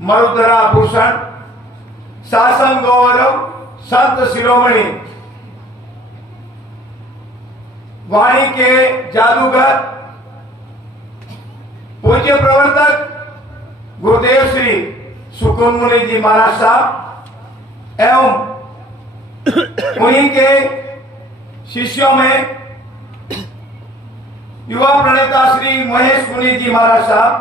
मरुधरा भूषण, शासन गौरव, संत शिरोमणि, वाणी के जादूगर, पूज्य प्रवर्तक गुरुदेव श्री सुकून मुनि जी महाराज साहब एवं उन्हीं के शिष्यों में युवा प्रणेता श्री महेश मुनि जी महाराज साहब,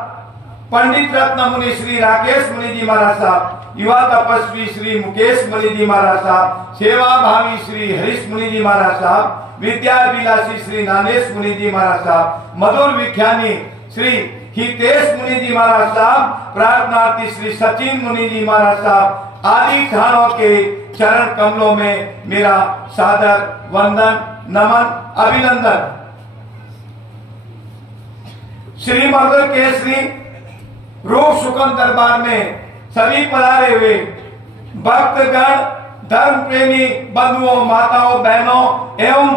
पंडित रत्न मुनि श्री राकेश मुनि जी महाराज साहब, युवा तपस्वी श्री मुकेश मुनि जी महाराज साहब, सेवा भावी श्री हरीश मुनि जी महाराज साहब, विद्या विलासी श्री नानेश मुनि जी महाराज साहब, मधुर विख्यानी श्री हितेश मुनि जी महाराज साहब, प्रार्थनार्थी श्री सचिन मुनि जी महाराज साहब आदि ठाणों के चरण कमलों में मेरा सादर वंदन, नमन, अभिनंदन। श्री मर्दल केसरी रूप सुकन दरबार में सभी पधारे हुए भक्तगण, धर्म प्रेमी बंधुओं, माताओं, बहनों एवं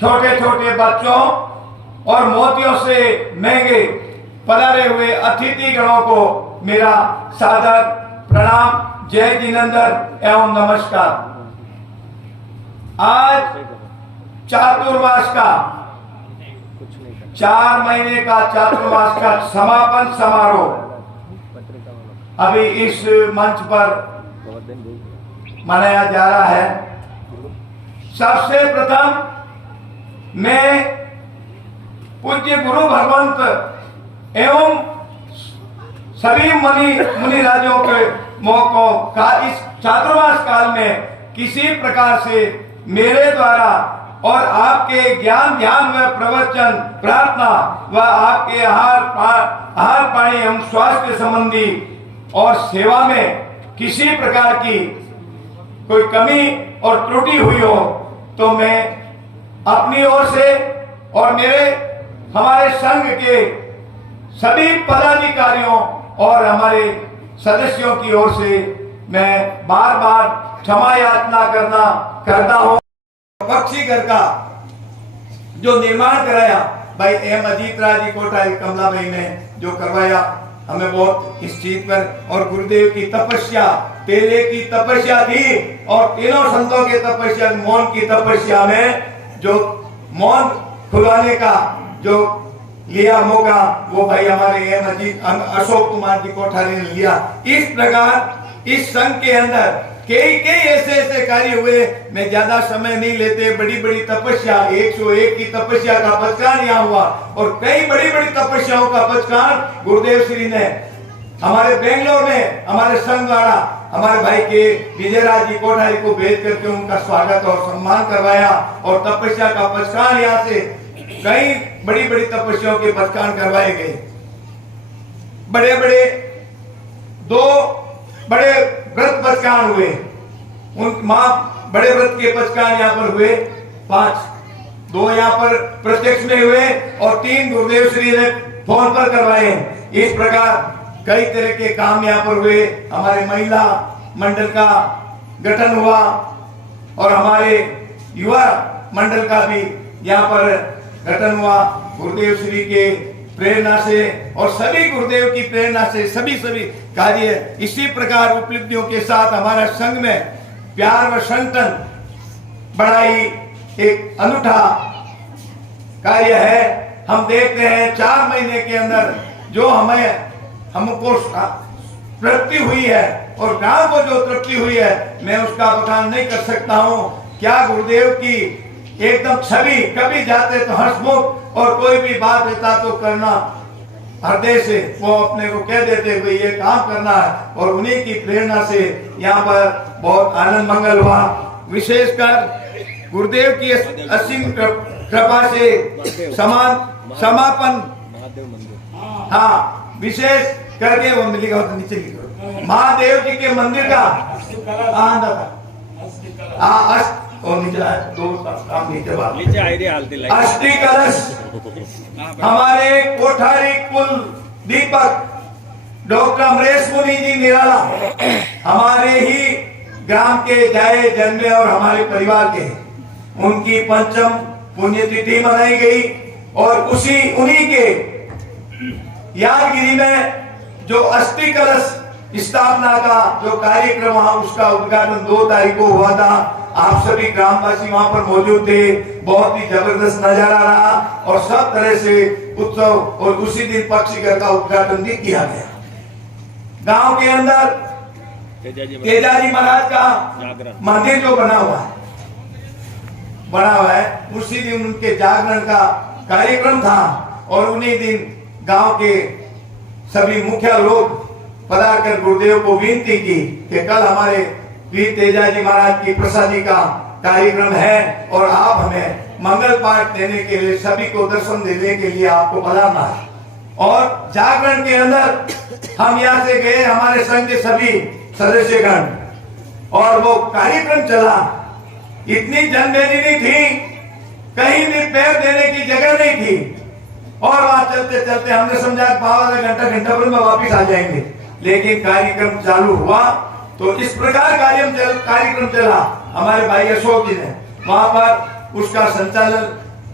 छोटे छोटे बच्चों और मोतियों से महंगे पधारे हुए अतिथि गणों को मेरा सादर प्रणाम, जय जिनेंद्र एवं नमस्कार। आज चातुर्मास का 4 महीने का चातुर्मास का समापन समारोह अभी इस मंच पर मनाया जा रहा है। सबसे प्रथम मैं पूज्य गुरु भगवंत एवं सभी मुनि राजों के मौकों का इस चातुर्मास काल में किसी प्रकार से मेरे द्वारा और आपके ज्ञान ध्यान व प्रवचन, प्रार्थना व आपके आहार पानी एवं स्वास्थ्य संबंधी और सेवा में किसी प्रकार की कोई कमी और त्रुटि हुई हो तो मैं अपनी ओर से और हमारे संघ के सभी पदाधिकारियों और हमारे सदस्यों की ओर से मैं बार बार क्षमा याचना करता हूं। पक्षी घर का जो निर्माण कराया भाई एम अजीत राज जी कोठारी कमला भाई ने जो करवाया, हमें बहुत इस चीज पर, और गुरुदेव की तपस्या, पहले की तपस्या थी और तीनों संतों के तपस्या, मौन की तपस्या में जो मौन खुलवाने का जो लिया मौका वो भाई हमारे एम अजीत अशोक कुमार जी कोठारी ने लिया। इस प्रकार इस संघ के अंदर कई ऐसे कार्य हुए। मैं ज्यादा समय नहीं लेते, बड़ी बड़ी तपस्या, 101 की तपस्या का पचकान यहाँ हुआ और कई बड़ी बड़ी तपस्याओं का पचकान गुरुदेव श्री ने हमारे बेंगलोर में हमारे संघ द्वारा हमारे भाई के विजयराज जी कोठारी को भेज करके उनका स्वागत और सम्मान करवाया और तपस्या का पचकान यहाँ से कई बड़ी बड़ी तपस्याओं के पचकान करवाए गए। बड़े बड़े 2 बड़े व्रत पचकान हुए, उन बड़े व्रत के पचकान यहाँ पर हुए 5, 2 यहाँ पर प्रत्यक्ष में हुए और 3 गुरुदेव श्री ने फोन पर करवाए। इस प्रकार कई तरह के काम यहाँ पर हुए। हमारे महिला मंडल का गठन हुआ और हमारे युवा मंडल का भी यहाँ पर गठन हुआ गुरुदेव श्री के प्रेरणा से और सभी गुरुदेव की प्रेरणा से सभी कार्य इसी प्रकार उपलब्धियों के साथ हमारा संघ में प्यार व संतन बड़ा ही एक अनूठा कार्य है। हम देखते हैं 4 महीने के अंदर जो हमको तृप्ति हुई है और गांव को जो तृप्ति हुई है मैं उसका बखान नहीं कर सकता हूं। क्या गुरुदेव की एकदम छवि, कभी जाते तो हंसमुख और कोई भी बात रहता तो करना हृदय से वो अपने को कह देते हुए ये काम करना है और उन्हीं की प्रेरणा से यहाँ पर बहुत आनंद मंगल हुआ। विशेषकर गुरुदेव की असीम कृपा से समापन विशेष करके वो मिलेगा तो नीचे लिखो महादेव जी के मंदिर का अष्टी कलश हमारे कोठारी कुल दीपक डॉक्टर अमरेश मुनि जी निराला हमारे ही ग्राम के जाए जन्मे और हमारे परिवार के, उनकी 5वीं पुण्यतिथि मनाई गई और उन्हीं के यादगिरी में जो अस्थि कलश स्थापना का जो कार्यक्रम वहां उसका उद्घाटन 2 तारीख को हुआ था। आप सभी ग्रामवासी वहां पर मौजूद थे। बहुत ही जबरदस्त नजारा रहा और सब तरह से उत्सव, और उसी दिन पक्षी घर का उद्घाटन भी किया गया। गांव के अंदर तेजाजी महाराज का मंदिर जो बना हुआ है, उसी दिन उनके जागरण का कार्यक्रम था और उन्हीं दिन गांव के सभी मुखिया लोग पधार कर गुरुदेव को विनती की कि कल हमारे वीर तेजाजी महाराज की प्रसादी का कार्यक्रम है और आप हमें मंगल पाठ देने के लिए, सभी को दर्शन देने के लिए आपको पधारना है। और जागरण के अंदर हम यहाँ से गए, हमारे संघ के सभी सदस्यगण, और वो कार्यक्रम चला। इतनी जनमेदिनी थी, कहीं भी पैर देने की जगह नहीं थी। और वहां चलते चलते हमने समझा आधा घंटा भर में वापिस आ जाएंगे, लेकिन कार्यक्रम चालू हुआ तो इस प्रकार कार्यक्रम चला। हमारे भाई अशोक जी ने वहां पर उसका संचालन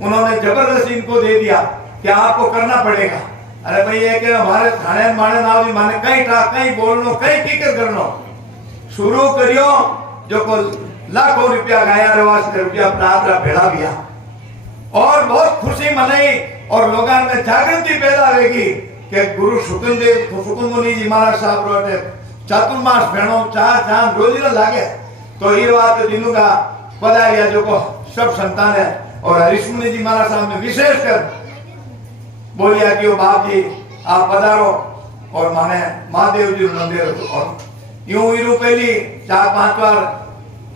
उन्होंने जबरदस्ती इनको दे दिया कि आपको करना पड़ेगा। अरे भाई ये कि हमारे थाने माने ना भी माने कहीं बोलनो कहीं टीकर करनो शुरू करियो, जो को लाखों रुपया गाया रुपया प्राप्त भेड़ा दिया और बहुत खुशी मनाई और लोगों में जागृति पैदा होगी कि गुरु सुकुन मुनि जी महाराज साहब रोटे चातुर्मास भेणो चार चांद रोज लागे। तो ये बात दिनों का पधारिया जो को सब संतान है और हरीश मुनि जी महाराज साहब ने विशेष कर बोलिया कि वो बाप जी आप पधारो और माने महादेव जी मंदिर। और यूं पहली 4-5 बार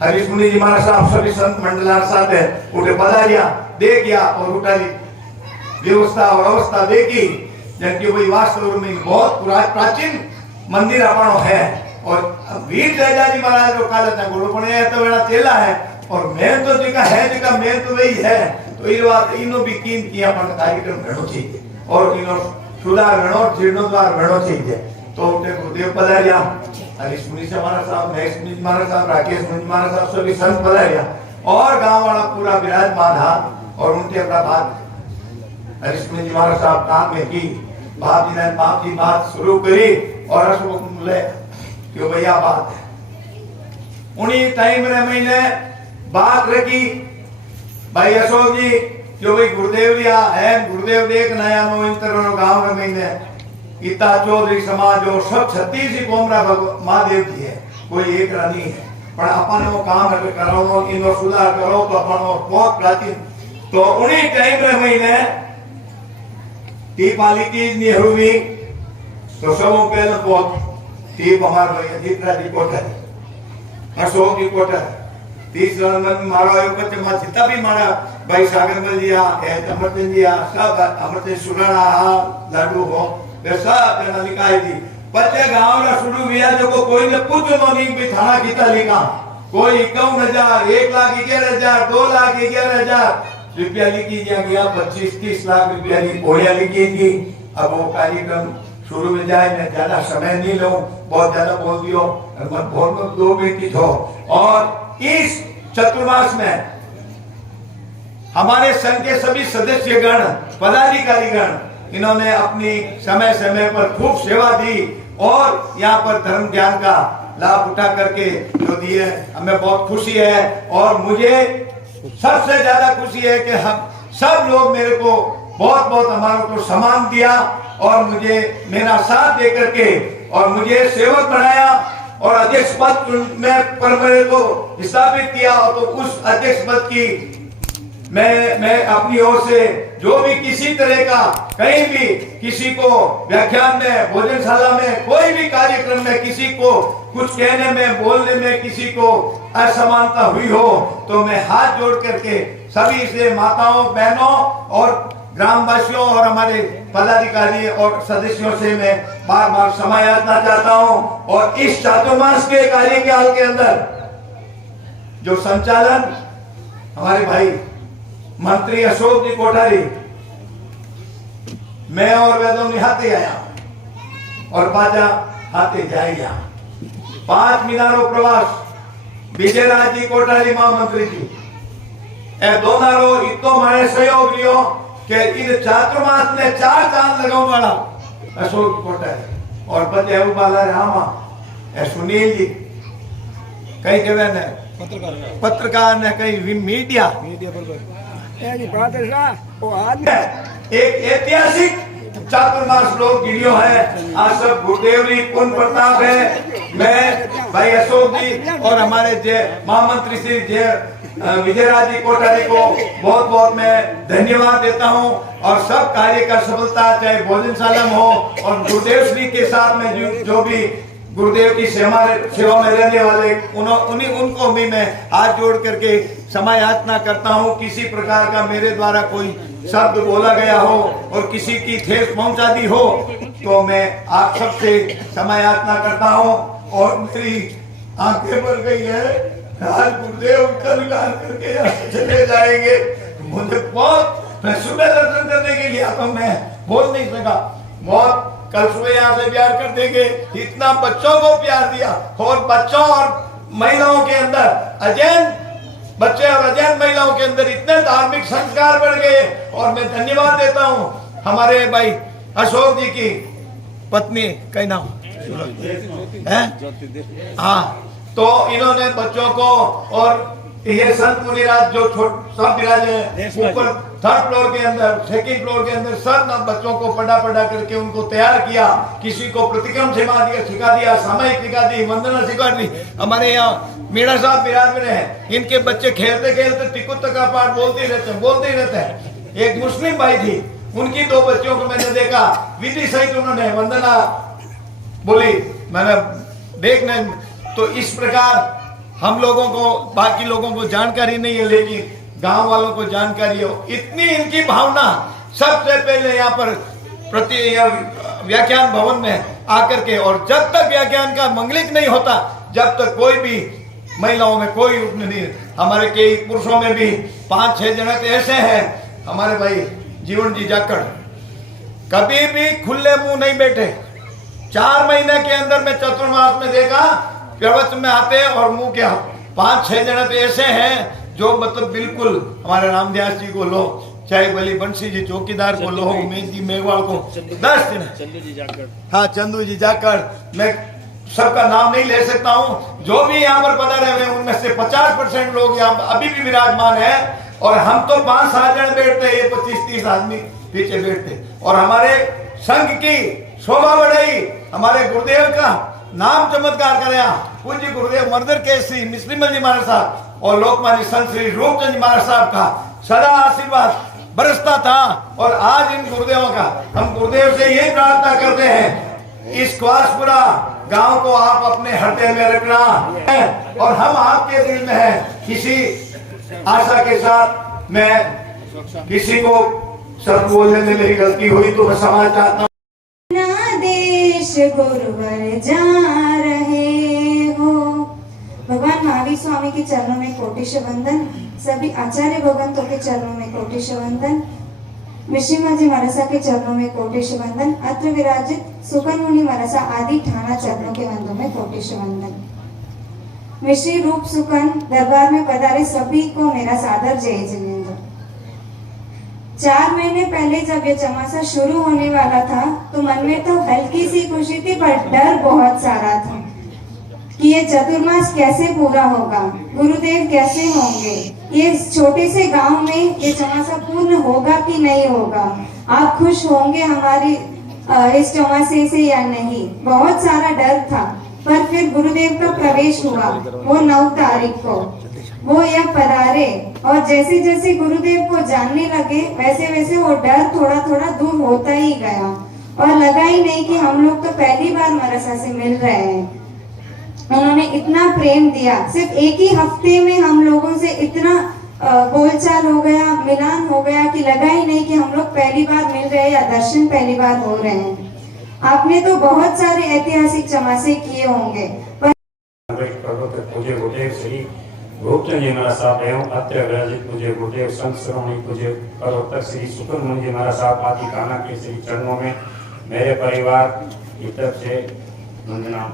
हरीश मुनि जी महाराज साहब सभी संत मंडला साथ है उठे पधारिया दे गया और उठाली व्यवस्था और अवस्था देखी, जबकि वही वास्तव में बहुत प्राचीन मंदिर अपनो है। और वीर तेजाजी महाराज जो काले था गुरु पणे तो वेड़ा चेला है और मेन तो जिका है जिका मेन तो वही है। तो ये बात इनो भी कीन किया पर कार्यक्रम घणो चाहिए और इनो सुधार घणो जीर्णोद्धार घणो चाहिए। तो उठे गुरुदेव पधारिया, हरीश मुनि से महाराज साहब, महेश मुनि महाराज साहब, राकेश मुनि महाराज साहब सभी संत पधारिया और गांव वाला पूरा विराजमान था। और उनके अपना बात हरीश मुनि महाराज साहब काम में की, बाप जी ने बाप जी बात शुरू करी और अशोक बोले कि भैया बात है। उन्हीं टाइम में मैंने बात रखी भाई अशोक जी जो भाई गुरुदेव लिया है, गुरुदेव देख नया नो इंतर गांव में मैंने इता चौधरी समाज और सब 36 कोमरा महादेव जी है, कोई एक रानी है, पर अपन वो काम करो इनो सुधार करो तो अपन बहुत प्राचीन। तो उन्हीं टाइम में मैंने टीप आली की नेहरू भी तो सबों पहले बहुत टीप हमारे भैया जीतरा जी कोठर अशोक जी कोठर 30 रन मारा जितना भी मारा भाई सागर में लिया अमरचंद जी सब अमरचंद सुराना लाडू हो सब जना निकाय दी बच्चे गांव ना शुरू हुआ जो को कोई ने पूछ नो नहीं भी थाना किता लिखा, कोई 51,000 1,11,000 2,11,000 रुपया लिखी गया 25-30 लाख रुपया की पोड़िया लिखी थी। अब वो कार्यक्रम शुरू में जाए, मैं ज्यादा समय नहीं लूं, बहुत ज्यादा बोल दियो मत बोल में 2 मिनट हो। और इस चतुर्मास में हमारे संघ के सभी सदस्यगण पदाधिकारीगण इन्होंने अपनी समय समय पर खूब सेवा दी और यहाँ पर धर्म ज्ञान का लाभ उठा करके जो दिए, हमें बहुत खुशी है। और मुझे सबसे ज्यादा खुशी है कि हम सब लोग मेरे को बहुत हमारे को सम्मान दिया और मुझे मेरा साथ दे करके और मुझे सेवक बनाया और अध्यक्ष पद में पर मेरे को स्थापित किया। तो उस अध्यक्ष पद की मैं अपनी ओर से जो भी किसी तरह का कहीं भी किसी को व्याख्यान में भोजनशाला में कोई भी कार्यक्रम में किसी को कुछ कहने में बोलने में किसी को असमानता हुई हो तो मैं हाथ जोड़ करके सभी से माताओं बहनों और ग्रामवासियों और हमारे पदाधिकारी और सदस्यों से मैं बार बार क्षमा याचना चाहता हूं। और इस चातुर्मास के कार्यकाल के अंदर जो संचालन हमारे भाई मंत्री अशोक जी कोठारी, मैं और वेदों हाथे आया और बाजा हाथे जाएगा 5 मीनारो प्रवास विजयराज जी कोठारी महामंत्री जी ए दोनारो इतो माने सहयोग लियो के इन चातुर्मास ने 4 चांद लगाव वाला अशोक कोठारी और बच्चे એવું બાલા રામા એ સુनील जी कई कहे ने पत्रकार ने कई मीडिया एक ऐतिहासिक चातुर्मास लोग गिरियो है। आज सब गुरुदेव जी पुण्य प्रताप है। मैं भाई अशोक जी और हमारे जय महामंत्री श्री जय विजयराज जी कोठारी को बहुत बहुत मैं धन्यवाद देता हूं। और सब कार्य का सफलता चाहे भोजनशाला में हो और गुरुदेव श्री के साथ में जो भी गुरुदेव की सेवा में रहने वाले उनको भी मैं हाथ जोड़ करके समय याचना करता हूं। किसी प्रकार का मेरे द्वारा कोई शब्द बोला गया हो और किसी की ठेस पहुंचा दी हो तो मैं आप सबसे समय याचना करता हूं। और मेरी आंखें भर गई है। आज गुरुदेव कलकार करके चले जाएंगे। मुझे बहुत मैं सुबह दर्शन करने के लिए आता, मैं बोल नहीं सका। बहुत कल सुबह यहाँ से प्यार कर देंगे। इतना बच्चों को प्यार दिया और बच्चों और महिलाओं के अंदर अजैन बच्चे और अजैन महिलाओं के अंदर इतने धार्मिक संस्कार बढ़ गए। और मैं धन्यवाद देता हूँ हमारे भाई अशोक जी की पत्नी का नाम है, हाँ, तो इन्होंने बच्चों को और ये संत मुनिराज जो सब विराज है ऊपर थर्ड फ्लोर के अंदर सेकंड फ्लोर के अंदर सब ना बच्चों को पढ़ा करके उनको तैयार किया। किसी को प्रतिक्रम सिखा दिया, सामयिक सिखा दी, वंदना सिखा दी। हमारे यहाँ मीणा साहब विराजमान है। इनके बच्चे खेलते खेलते टिकुत का पाठ बोलते ही रहते हैं। एक मुस्लिम भाई थी, उनकी दो बच्चियों को मैंने देखा विधि सहित उन्होंने वंदना बोली। मैंने देखने तो इस प्रकार हम लोगों को बाकी लोगों को जानकारी नहीं है, लेकिन गांव वालों को जानकारी हो। इतनी इनकी भावना। सबसे पहले यहाँ पर व्याख्यान भवन में आकर के, और जब तक व्याख्यान का मंगलिक नहीं होता जब तक कोई भी महिलाओं में कोई नहीं। हमारे कई पुरुषों में भी 5-6 जने ऐसे हैं। हमारे भाई जीवन जी जाकर कभी भी खुले मुंह नहीं बैठे। 4 महीने के अंदर में चतुर्मास में देखा प्रवचन में आते और मुंह क्या 5-6 जने तो ऐसे हैं जो मतलब बिल्कुल हमारे रामदास जी को लो, चाहे बली बंसी जी चौकीदार को लो, उमेश जी मेघवाल को 10 दिन, हाँ चंदू जी जाकर, मैं सबका नाम नहीं ले सकता हूँ। जो भी यहाँ पर पधारे हुए उनमें से 50% लोग यहाँ अभी भी विराजमान है। और हम तो 5-7 जन बैठते, ये 25-30 आदमी पीछे बैठते। और हमारे संघ की शोभा बढ़ाई, हमारे गुरुदेव का नाम चमत्कार कराया। पूज्य गुरुदेव मर्दर केसरी मिश्रीमल जी महाराज साहब और लोकमान्य संत श्री रूपचंद जी महाराज साहब का सदा आशीर्वाद बरसता था। और आज इन गुरुदेवों का हम गुरुदेव से यही प्रार्थना करते हैं, इस क्वासपुरा गांव को आप अपने हृदय में रखना है और हम आपके दिल में है। किसी आशा के साथ मैं किसी को सब बोलने में मेरी गलती हुई तो मैं क्षमा चाहता हूँ। देश गुरुवर जा रहे हो। भगवान महावीर स्वामी के चरणों में कोटिश वंदन। सभी आचार्य भगवंतों के चरणों में कोटिश वंदन। मिश्रीमा जी मरसा के चरणों में कोटिश वंदन। अत्र विराजित सुकन मुनि मरसा आदि ठाना चरणों के वंदों में कोटिश वंदन। मिश्री रूप सुकन दरबार में पधारे सभी को मेरा सादर जय जिनेन्द्र। 4 महीने पहले जब ये चमासा शुरू होने वाला था तो मन में तो हल्की सी खुशी थी, पर डर बहुत सारा था कि ये चतुर्मास कैसे पूरा होगा, गुरुदेव कैसे होंगे, ये छोटे से गांव में ये चमासा पूर्ण होगा कि नहीं होगा, आप खुश होंगे हमारी इस चमासे से या नहीं। बहुत सारा डर था। पर फिर गुरुदेव का प्रवेश हुआ वो 9 तारीख को। वो यह पधारे और जैसे जैसे गुरुदेव को जानने लगे वैसे वैसे वो डर थोड़ा थोड़ा दूर होता ही गया और लगा ही नहीं कि हम लोग तो पहली बार मरसा से मिल रहे हैं। उन्होंने इतना प्रेम दिया, सिर्फ एक ही हफ्ते में हम लोगों से इतना बोलचाल हो गया, मिलान हो गया कि लगा ही नहीं कि हम लोग पहली बार मिल रहे हैं या दर्शन पहली बार हो रहे हैं। आपने तो बहुत सारे ऐतिहासिक चमासे किए होंगे पर पूज्य गुरुदेव श्री रूपचंद जी महाराज साहब एवं अत्र विराजित पूज्य गुरुदेव संत श्रोमणी पूज्य परोत्तर श्री सुकन मुनि जी महाराज साहब आदि काना के श्री चरणों में मेरे परिवार की तरफ से वंदना।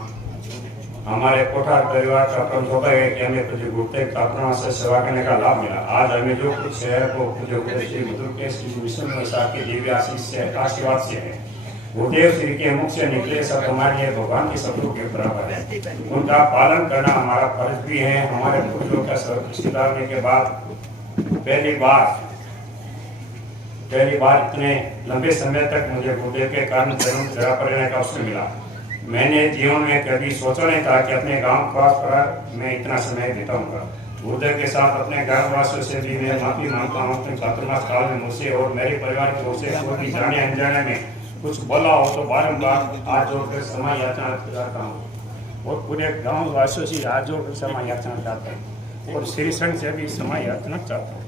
हमारे कोठार परिवार का प्रमुख होता है कि हमें पूज्य गुरुदेव प्रार्थना से सेवा करने का लाभ मिला। आज हमें जो कुछ शहर को पूज्य गुरुदेव श्री बुजुर्ग के श्री विष्णु साहब के दिव्य आशीष से आशीर्वाद से है। गुरुदेव श्री के मुख से निकले शब्द हमारे लिए भगवान के शब्दों के बराबर है। उनका पालन करना हमारा फर्ज भी है। हमारे पूर्वजों का सर्वशिक्षा लेने के बाद पहली बार इतने लंबे समय तक मुझे गुरुदेव के कारण जन्म जगह पर रहने का अवसर मिला। मैंने जीवन में कभी सोचा नहीं था कि अपने गांव पास पर मैं इतना समय बिताऊंगा। गुरुदेव के साथ अपने गांववासियों से भी मैं माफी मांगता हूँ कि खतरनाक काल में मुझसे और मेरे परिवार की ओर से कोई भी जाने अनजाने में कुछ बोला हो तो बारम्बार हाथ जोड़कर क्षमा याचना करता हूँ और पूरे गाँव वासियों से हाथ जोड़कर क्षमा याचना चाहता हूँ और श्री संघ से भी क्षमा याचना चाहता हूँ।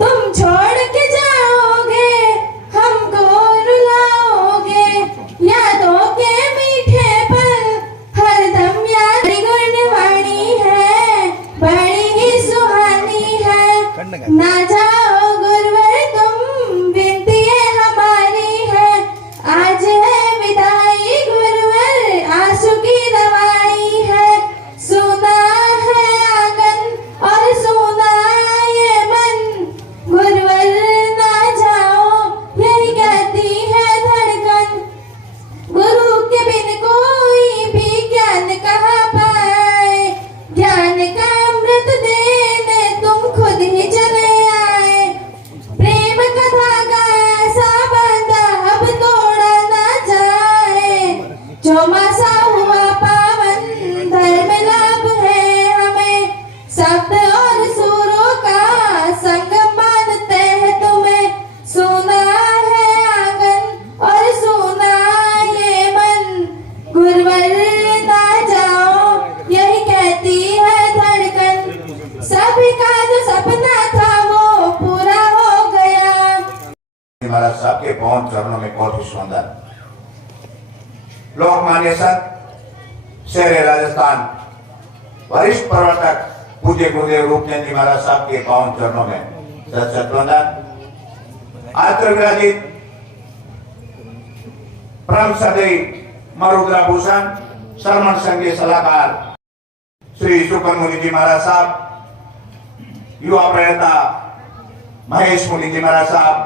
तुम छोड़ के जाओगे, हमको रुलाओगे, यादों के मीठे पल हरदम याद गुणवाणी है, बड़ी ही सुहानी है। ना जाओ गुरुवर तुम, विनती हमारी है, आज है विदाई गुरुवर, आंसू की दवाई है। सुना है आंगन और सुना ये मन, गुरुवर ना जाओ यही कहती है धड़कन। गुरु के बिन कोई भी ज्ञान कहाँ पाए, ज्ञान का अमृत देने तुम खुद ही चले आए। प्रेम का धागा ऐसा बांधा अब तोड़ा ना जाए, चौमासा हुआ पावन धर्म लाभ है हमें। शब्द और सुरों का संगम मानते हैं तुम्हें, सुना है आंगन और सुना ये मन, गुरुवर ना जाओ यही कहती है धड़कन। सभी का जो सपना था वो पूरा हो गया। महाराज साहब के पावन चरणों में बहुत सुंदर लोकमान्य संत शेर राजस्थान वरिष्ठ प्रवर्तक पूज्य गुरुदेव रूपचंद जी महाराज साहब के पावन चरणों में सत वंदन। आत्र विराजित परम सदैव मरुद्रा भूषण श्रमण संघ के सलाहकार श्री सुकन मुनि जी महाराज साहब, युवा प्रेरता महेश मुनि जी महाराज साहब,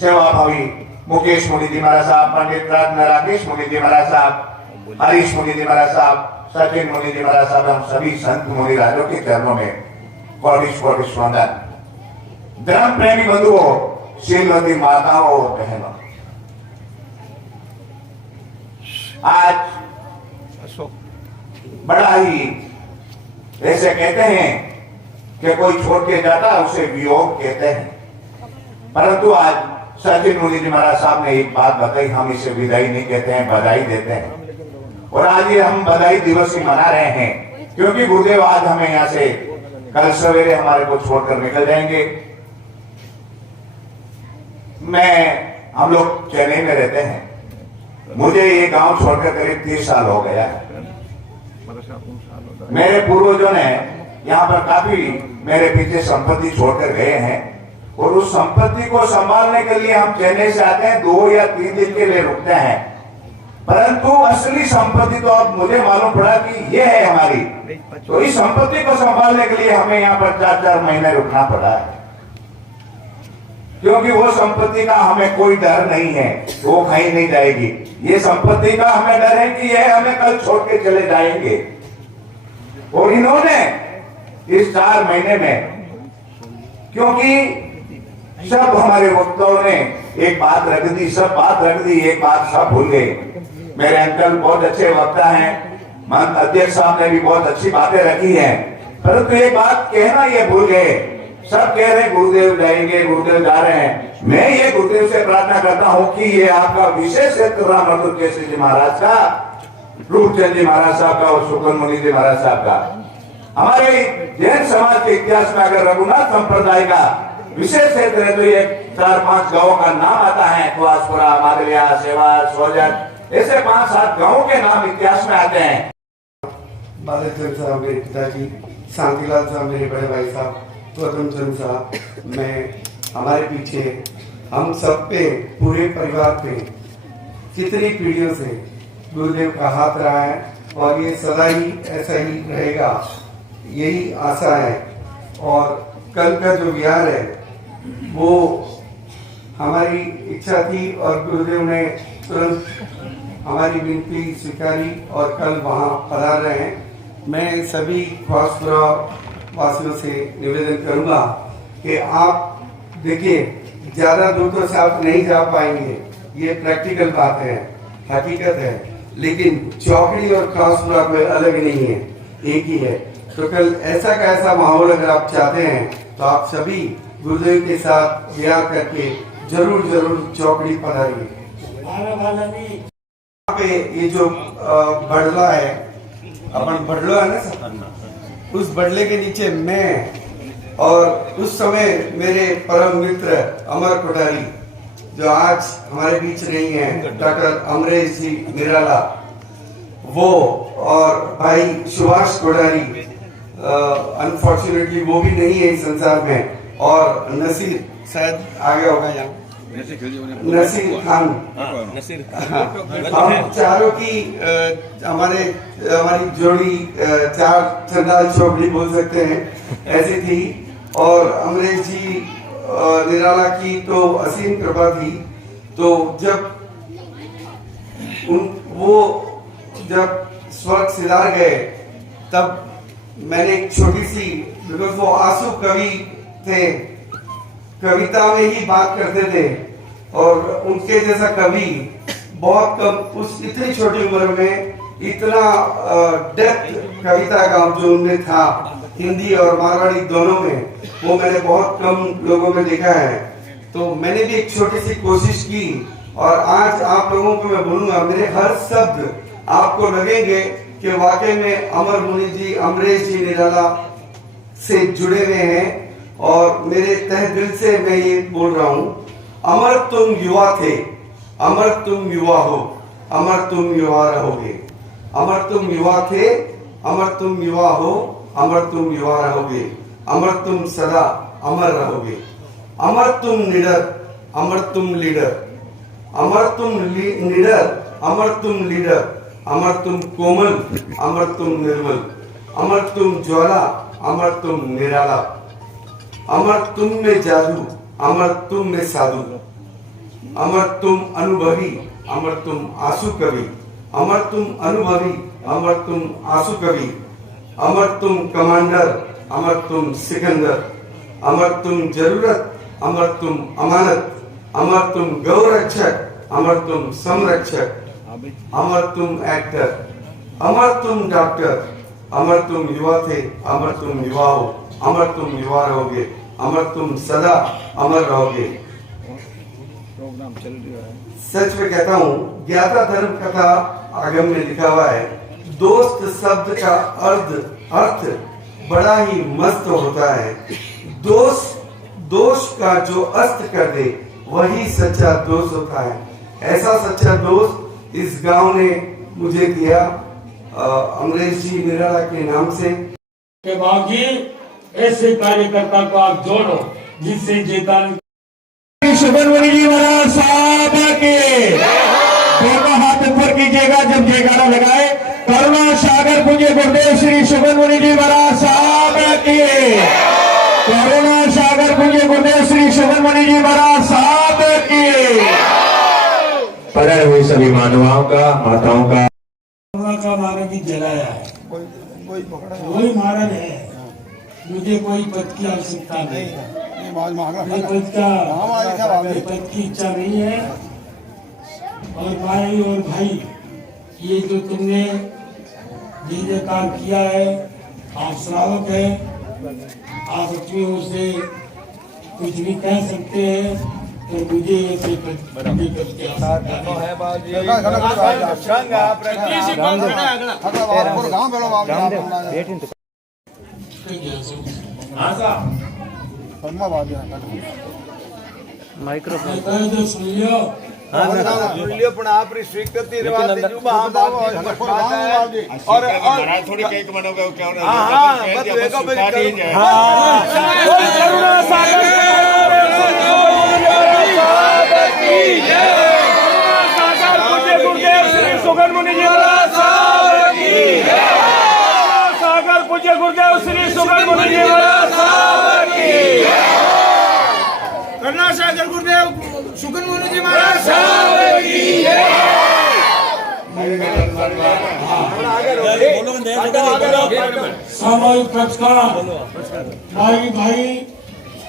सेवा भावी मुकेश मुनि जी महाराज साहब, पंडित रत्न राकेश मुनि जी महाराज साहब, हरीश मुनि जी महाराज साहब, सचिन मुनि जी महाराज साहब, हम सभी संत मुनि राजों के चरणों में कोटि वंदन। धर्म प्रेमी बंधुओं, शीलवती माताओं और बहनों, आज बड़ा ही ऐसे कहते हैं कि कोई छोड़ के जाता उसे वियोग कहते हैं, परंतु आज सचिन मुनि जी महाराज साहब ने एक बात बताई, हम इसे विदाई नहीं कहते हैं, बधाई देते हैं। और आज ये हम बधाई दिवस ही मना रहे हैं क्योंकि गुरुदेव आज हमें यहाँ से कल सवेरे हमारे को छोड़कर निकल जाएंगे। हम लोग चेन्नई में रहते हैं, मुझे ये गांव छोड़कर करीब 30 साल हो गया है। मेरे पूर्वजों ने यहाँ पर काफी मेरे पीछे संपत्ति छोड़कर गए हैं और उस संपत्ति को संभालने के लिए हम चेन्नई से आते हैं, 2 या 3 दिन के लिए रुकते हैं, परंतु असली संपत्ति तो अब मुझे मालूम पड़ा कि ये है हमारी। तो इस संपत्ति को संभालने के लिए हमें यहाँ पर 4-4 महीने रुकना पड़ा है, क्योंकि वो संपत्ति का हमें कोई डर नहीं है, वो कहीं नहीं जाएगी। ये संपत्ति का हमें डर है कि ये हमें कल छोड़ के चले जाएंगे। और इन्होंने इस 4 महीने में, क्योंकि सब हमारे वक्ताओं ने एक बात रख दी, सब बात रख दी, एक बात सब भूल गए। मेरे अंकल बहुत अच्छे वक्ता हैं, मंच अध्यक्ष साहब ने भी बहुत अच्छी बातें रखी हैं, परंतु एक बात कहना ये भूल गए। सब कह रहे गुरुदेव जाएंगे, गुरुदेव जा रहे हैं। मैं ये गुरुदेव से प्रार्थना करता हूँ कि ये आपका विशेष क्षेत्र राम मधुर केसरी जी महाराज का, रूपचंद जी महाराज साहब का और सुकन मुनि जी महाराज साहब का, हमारे जैन समाज के इतिहास में अगर रघुनाथ संप्रदाय का विशेष क्षेत्र है तो ये 4-5 गांवों का नाम आता है, कुआसपुरा, मादलिया, सेवा, सोजन, ऐसे 5-7 गांवों के नाम इतिहास में आते हैं। बादल साहब मेरे पिताजी, शांतिलाल साहब मेरे बड़े भाई साहब, स्वतंत्र चंद साहब, मैं, हमारे पीछे हम सब पे, पूरे परिवार पे कितनी पीढ़ियों से गुरुदेव का हाथ रहा है और ये सदा ही ऐसा ही रहेगा, यही आशा है। और कल का जो विहार है वो हमारी इच्छा थी और गुरुदेव ने तुरंत हमारी विनती स्वीकारी और कल वहाँ पधार रहे हैं। मैं सभी ख्वासपुरा वासियों से निवेदन करूंगा कि आप देखिए, ज्यादा दूर तो से आप नहीं जा पाएंगे, ये प्रैक्टिकल बात है, हकीकत है, लेकिन चौकड़ी और ख्वासपुरा कोई अलग नहीं है, एक ही है। तो कल ऐसा का ऐसा माहौल अगर आप चाहते हैं तो आप सभी गुरुदेव के साथ विहार करके जरूर जरूर चौकड़ी पधारिए। यहाँ पे ये जो बड़ला है, अपन बड़लो है ना सर, उस बड़ले के नीचे मैं और उस समय मेरे परम मित्र अमर कोठारी जो आज हमारे बीच नहीं है, डॉक्टर अमरेश जी निराला, वो और भाई सुभाष कोठारी, अनफॉर्चुनेटली वो भी नहीं है इस संसार में, और नसीर शायद आगे होगा यहाँ, नसीर खान, हम चारों की हमारी जोड़ी चार चंडाल चौकड़ी बोल सकते हैं, ऐसी थी। और अमरेश जी निराला की तो असीम कृपा थी। तो जब जब स्वर्ग सिधार गए तब मैंने एक छोटी सी, बिकॉज वो आंसू कवि थे, कविता में ही बात करते थे और उनके जैसा कवि बहुत कम, उस इतनी छोटी उम्र में इतना डेप्थ कविता का जो उनमें था, हिंदी और मारवाड़ी दोनों में, वो मैंने बहुत कम लोगों में देखा है। तो मैंने भी एक छोटी सी कोशिश की और आज आप लोगों को मैं बोलूंगा, मेरे हर शब्द आपको लगेंगे कि वाकई में अमर मुनि जी, अमरेश जी निराला से जुड़े हुए हैं। और मेरे तहे दिल से मैं ये बोल रहा हूँ, अमर तुम युवा थे, अमर तुम युवा हो, अमर तुम युवा रहोगे, अमर तुम युवा थे, अमर तुम युवा हो, अमर तुम युवा रहोगे, अमर तुम सदा अमर रहोगे, अमर तुम निडर, अमर तुम लीडर, अमर तुम निडर, अमर तुम लीडर, अमर तुम कोमल, अमर तुम निर्मल, अमर तुम ज्वाला, अमर तुम निराला, अमर तुम में जादू, अमर तुम में साधु, अमर तुम अनुभवी, अमर तुम आंसू कवि, अमर तुम अनुभवी, अमर तुम आंसू कवि, अमर तुम कमांडर, अमर तुम सिकंदर, अमर तुम जरूरत, अमर तुम अमानत, अमर तुम गौरक्षक, अमर तुम संरक्षक, अमर तुम एक्टर, अमर तुम डॉक्टर, अमर तुम युवा थे, अमर तुम युवा हो, अमर तुम युवा रहोगे, अमर तुम सदा अमर रहोगे। सच में कहता हूँ, ज्ञाता धर्म कथा आगम में लिखा हुआ है, दोस्त शब्द का अर्थ बड़ा ही मस्त होता है। दोष का जो अस्त कर दे वही सच्चा दोस्त होता है। ऐसा सच्चा दोस्त इस गांव ने मुझे दिया अमरेश जी निराला के नाम से। के बाकी ऐसे कार्यकर्ता को आप जोड़ो जिससे चेतन सुब्रमण्य जी महाराज साहब के दोनों हाथ ऊपर कीजिएगा जब जयकारा लगाए। करुणा सागर पूज्य गुरुदेव श्री सुब्रमण्य जी महाराज साहब के, करुणा सागर पूज्य गुरुदेव श्री सुब्रमण्य जी महाराज साहब के। पढ़े हुए सभी मानवाओं का, माताओं का मार्ग भी जलाया है, वही मार्ग है। मुझे कोई पद की आवश्यकता नहीं, पद की इच्छा नहीं है। और भाई और भाई, ये जो तुमने जिन्हें काम किया है, आप श्रावक है, आप अपनी ओर से कुछ भी कह सकते हैं, तो मुझे ये माइक्रोफोन सुन लियो પણ આપણી સ્વીકૃતિ રિવાજ और थोड़ी केक बनाओगे क्या करुणा सागर सुब्रमण्य जी महाराज साहब की, सागर पूज्य गुरुदेव श्री सुब्रमण्य जी महाराज साहब की। करुणासागर गुरुदेव सुकन मोनू जी महाराज साहब की सामूहिक प्रस्कार भाई भाई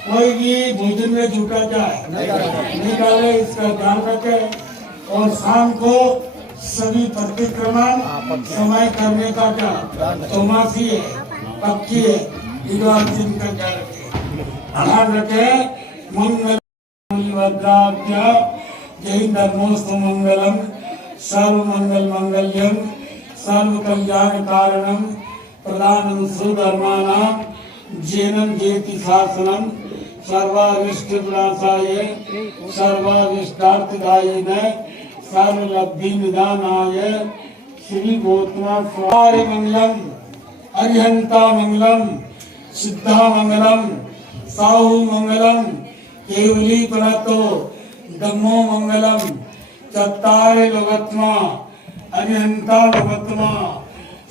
कोई भी भोजन में जुटा जाए निकाले, इसका ध्यान रखें। और शाम को सभी प्रतिक्रमण समय करने का क्या चौमासी है, पक्की है, दिन का क्या ध्यान रखें। मंगल जय धर्मोस्तु मंगलम सर्व मंगल मंगल्यम सर्व कल्याण कारणम प्रधानम सुधर्माणाम जेनम जेति शासनम सर्वारिष्ट विनाशाय सर्वारिष्टार्थदायिने सर्वलब्धि निदानाय श्री गौतम स्वामी मंगलम अरिहंता मंगलम सिद्धा मंगलम साहु मंगलम केवली प्रणतो धम्मो मंगलम चत्तारे लोगत्मा अरिहंता लोगत्मा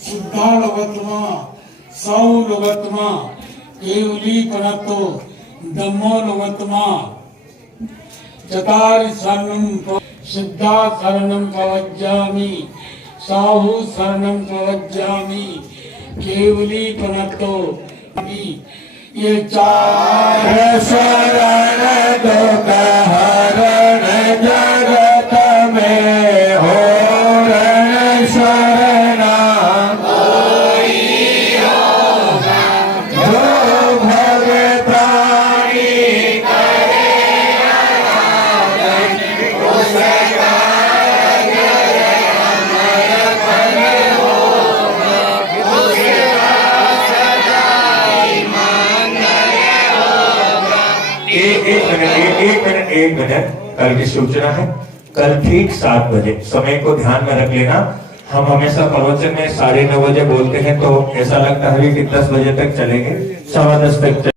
सिद्धा लोगत्मा साहु लोगत्मा केवली प्रणतो धम्मो लोगत्मा चतारि शरणं सिद्धा शरणं प्रवज्जामि साहु शरणं प्रवज्जामि केवली प्रणतो ये चार शरण दुख हरण जगत में हो रण शरणा कोई होगा जो भगताई करे आराधन उसका एक मिनट कल की सूचना है। कल ठीक 7 बजे समय को ध्यान में रख लेना। हम हमेशा प्रवचन में 9:30 बजे बोलते हैं, तो ऐसा लगता है कि 10 बजे तक चलेंगे, 10:15 तक